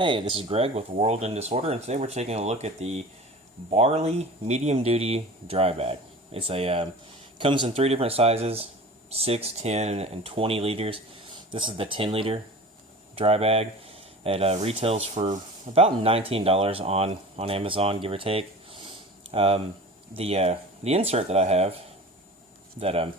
Hey, this is Greg with World in Disorder, and today we're taking a look at the Barlii medium duty dry bag. It's a comes in 3 different sizes: 6, 10, and 20 liters. This is the 10-liter dry bag. It retails for about $19 on Amazon, give or take. The insert that I have that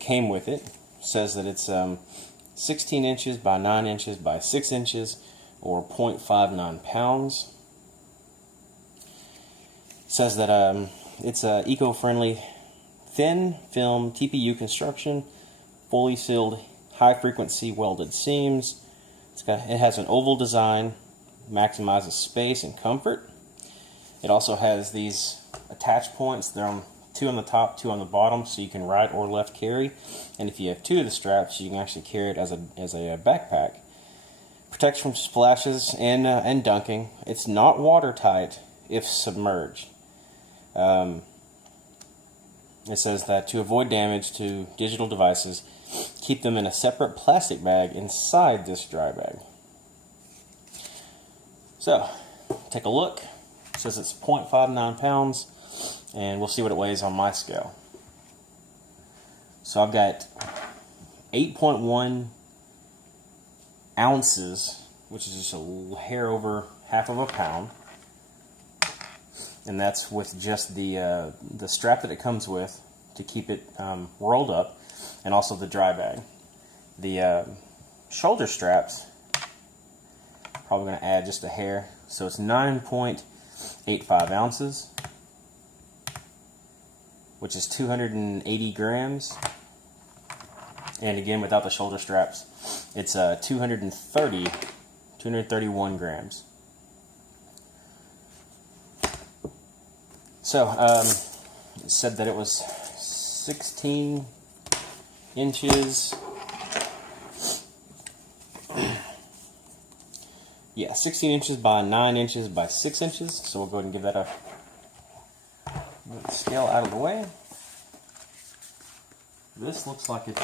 came with it says that it's 16 inches by 9 inches by 6 inches, or 0.59 pounds. It says that it's eco-friendly, thin film TPU construction, fully sealed, high-frequency welded seams. It has an oval design, maximizes space and comfort. It also has these attach points. They're 2 on the top, 2 on the bottom, so you can right or left carry. And if you have 2 of the straps, you can actually carry it as a backpack. Protects from splashes and dunking. It's not watertight if submerged. It says that to avoid damage to digital devices, keep them in a separate plastic bag inside this dry bag. So, take a look. It says it's 0.59 pounds, and we'll see what it weighs on my scale. So I've got 8.1 ounces, which is just a hair over half of a pound, and that's with just the strap that it comes with to keep it rolled up, and also the dry bag. The shoulder straps, probably going to add just a hair, so it's 9.85 ounces, which is 280 grams. And again, without the shoulder straps, it's 231 grams. So, it said that it was 16 inches. Yeah, 16 inches by 9 inches by 6 inches. So we'll go ahead and give that a scale out of the way. This looks like it's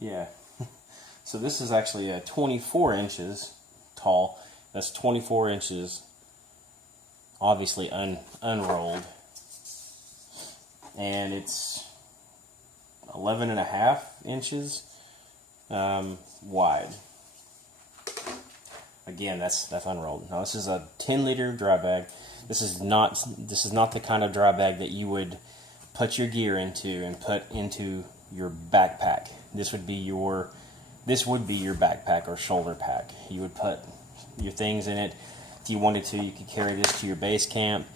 yeah. So this is actually 24 inches tall. That's 24 inches, obviously unrolled, and it's 11.5 inches wide. Again, that's unrolled. Now this is a 10-liter dry bag. This is not the kind of dry bag that you would put your gear into and put into your backpack. This would be your backpack or shoulder pack. You would put your things in it. If you wanted to, you could carry this to your base camp,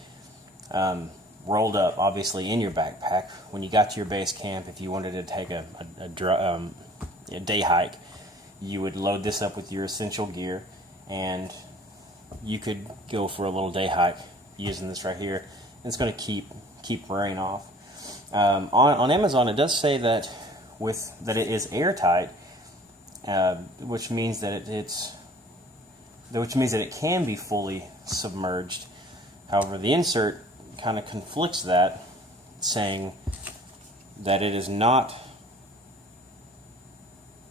rolled up, obviously, in your backpack. When you got to your base camp, if you wanted to take a day hike, you would load this up with your essential gear, and you could go for a little day hike using this right here. It's going to keep rain off. On Amazon, it does say that it is airtight, which means that it can be fully submerged. However, the insert kind of conflicts that, saying that it is not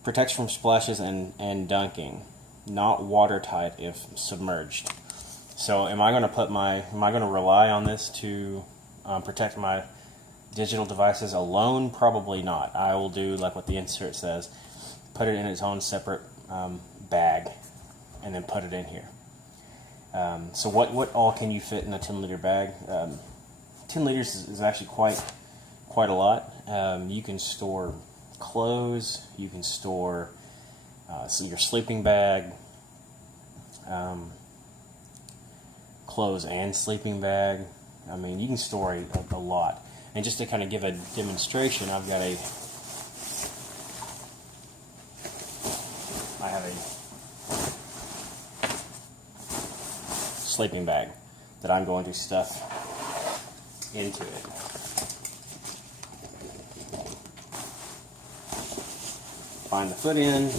protects from splashes and dunking, not watertight if submerged. So, am I going to rely on this to protect my digital devices alone? Probably not. I will do like what the insert says, put it in its own separate bag, and then put it in here. So what all can you fit in a 10-liter bag? 10 liters is actually quite a lot. You can store clothes, you can store your sleeping bag, clothes and sleeping bag. I mean, you can store a lot. And just to kind of give a demonstration, I have a sleeping bag that I'm going to stuff into it. Find the foot in.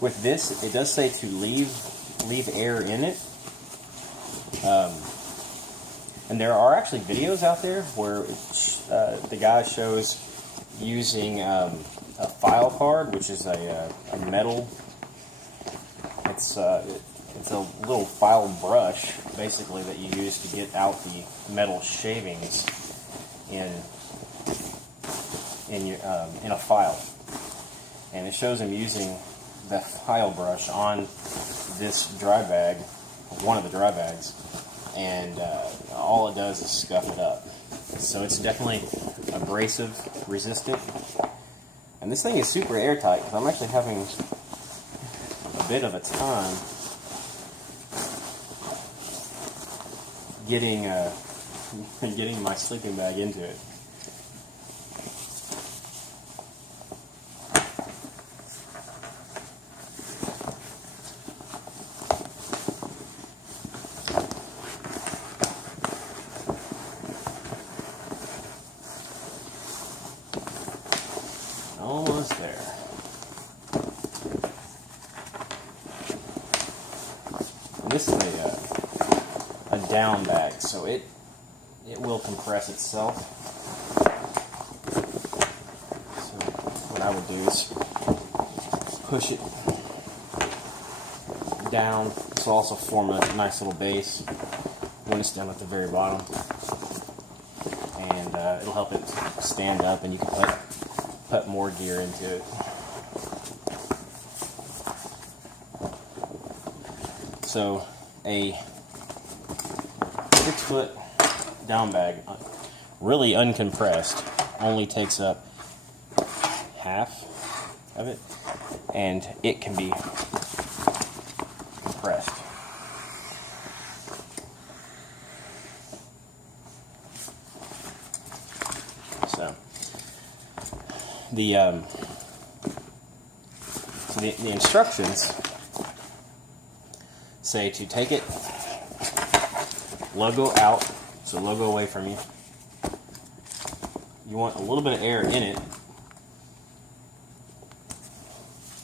With this, it does say to leave air in it. And there are actually videos out there where the guy shows using a file card, which is a metal. It's a little file brush, basically, that you use to get out the metal shavings in a file. And it shows him using the file brush on this dry bag, one of the dry bags, and all it does is scuff it up. So it's definitely abrasive resistant. And this thing is super airtight, because I'm actually having a bit of a time getting my sleeping bag into it. Almost there. And this is a down bag, so it will compress itself. So what I would do is push it down. This will also form a nice little base when it's down at the very bottom, and it'll help it stand up, and you can put more gear into it. So a 6-foot down bag, really uncompressed, only takes up half of it, and it can be compressed. So the instructions say to take it, logo out, so logo away from you. You want a little bit of air in it.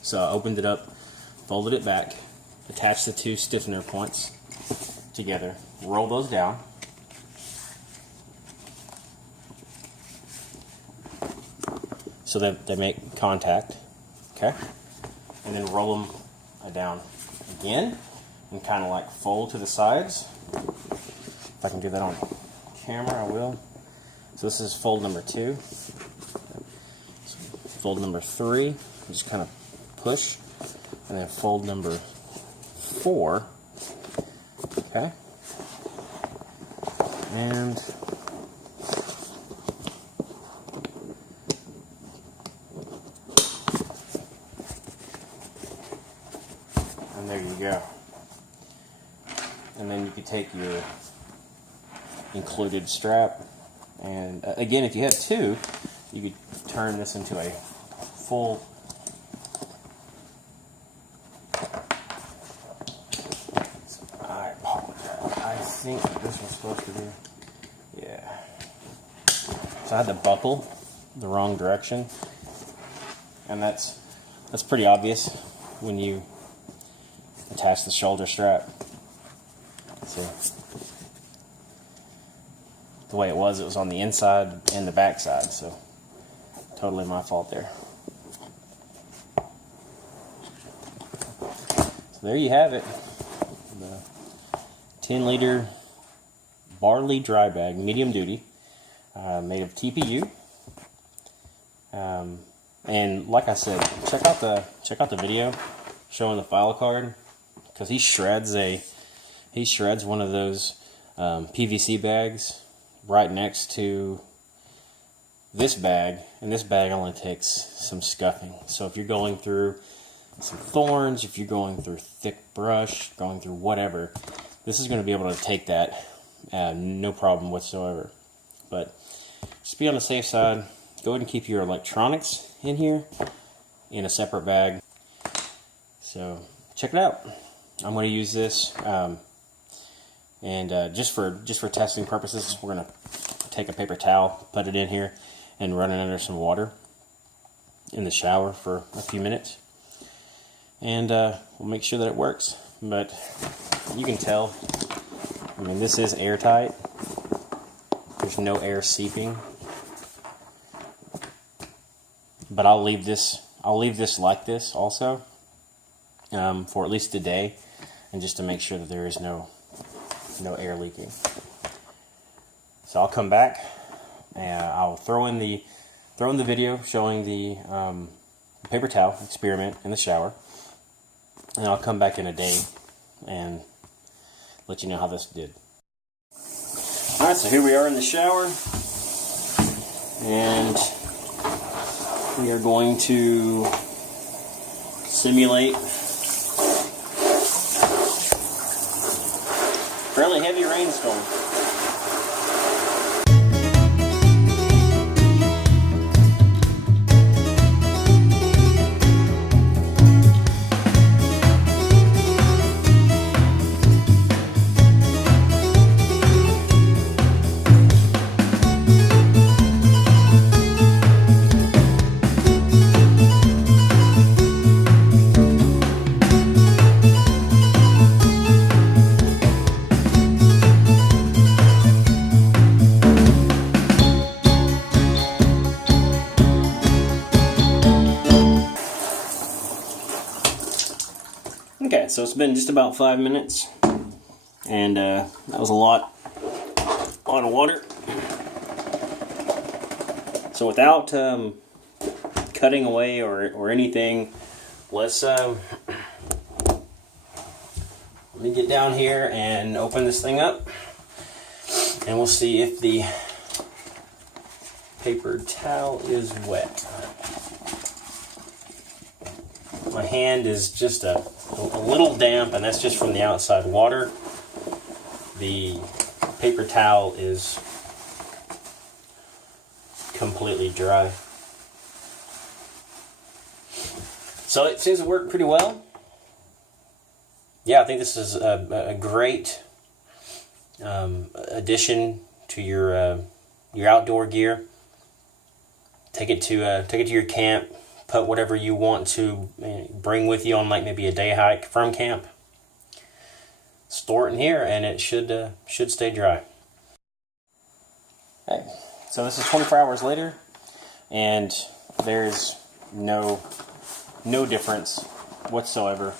So I opened it up, folded it back, attached the two stiffener points together, roll those down. So that they make contact, okay? And then roll them down again, and kind of like fold to the sides. If I can get that on camera, I will. So this is fold number 2. So fold number 3, just kind of push, and then fold number 4, okay? And there you go. And then you could take your included strap, and again, if you had 2, you could turn this into a full I apologize. I think this was supposed to be, yeah. So I had the buckle the wrong direction, and that's pretty obvious when you attach the shoulder strap. See, the way it was on the inside and the back side, so totally my fault there. So there you have it, the 10-liter Barlii dry bag, medium duty, made of TPU. And like I said, check out the video showing the file card, because he shreds one of those PVC bags right next to this bag, and this bag only takes some scuffing. So if you're going through some thorns, if you're going through thick brush, going through whatever, this is going to be able to take that no problem whatsoever. But just be on the safe side. Go ahead and keep your electronics in here in a separate bag. So check it out. I'm going to use this, and just for testing purposes, we're going to take a paper towel, put it in here, and run it under some water in the shower for a few minutes, and we'll make sure that it works. But you can tell, I mean, this is airtight. There's no air seeping. but I'll leave this like this also for at least a day, and just to make sure that there is no air leaking. So I'll come back and I'll throw in the video showing the paper towel experiment in the shower, and I'll come back in a day and let you know how this did. Alright, so here we are in the shower, and we are going to simulate fairly heavy rainstorm. Okay, so it's been just about 5 minutes, and that was a lot of water. So without cutting away or anything, let me get down here and open this thing up, and we'll see if the paper towel is wet. My hand is just a little damp, and that's just from the outside water. The paper towel is completely dry. So it seems to work pretty well. Yeah, I think this is a great addition to your outdoor gear. Take it to your camp. Put whatever you want to bring with you on, like maybe a day hike from camp. Store it in here, and it should stay dry. Okay, so this is 24 hours later, and there's no difference whatsoever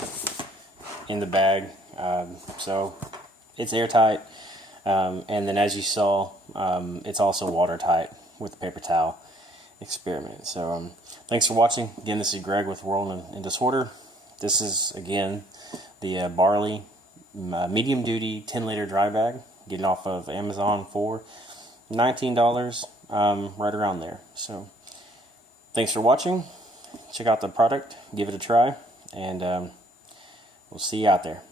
in the bag. So it's airtight, and then as you saw, it's also watertight with the paper towel experiment. So thanks for watching. Again, this is Greg with World in Disorder. This is, again, the Barlii medium duty 10-liter dry bag, getting off of Amazon for $19, right around there. So thanks for watching. Check out the product, give it a try, and we'll see you out there.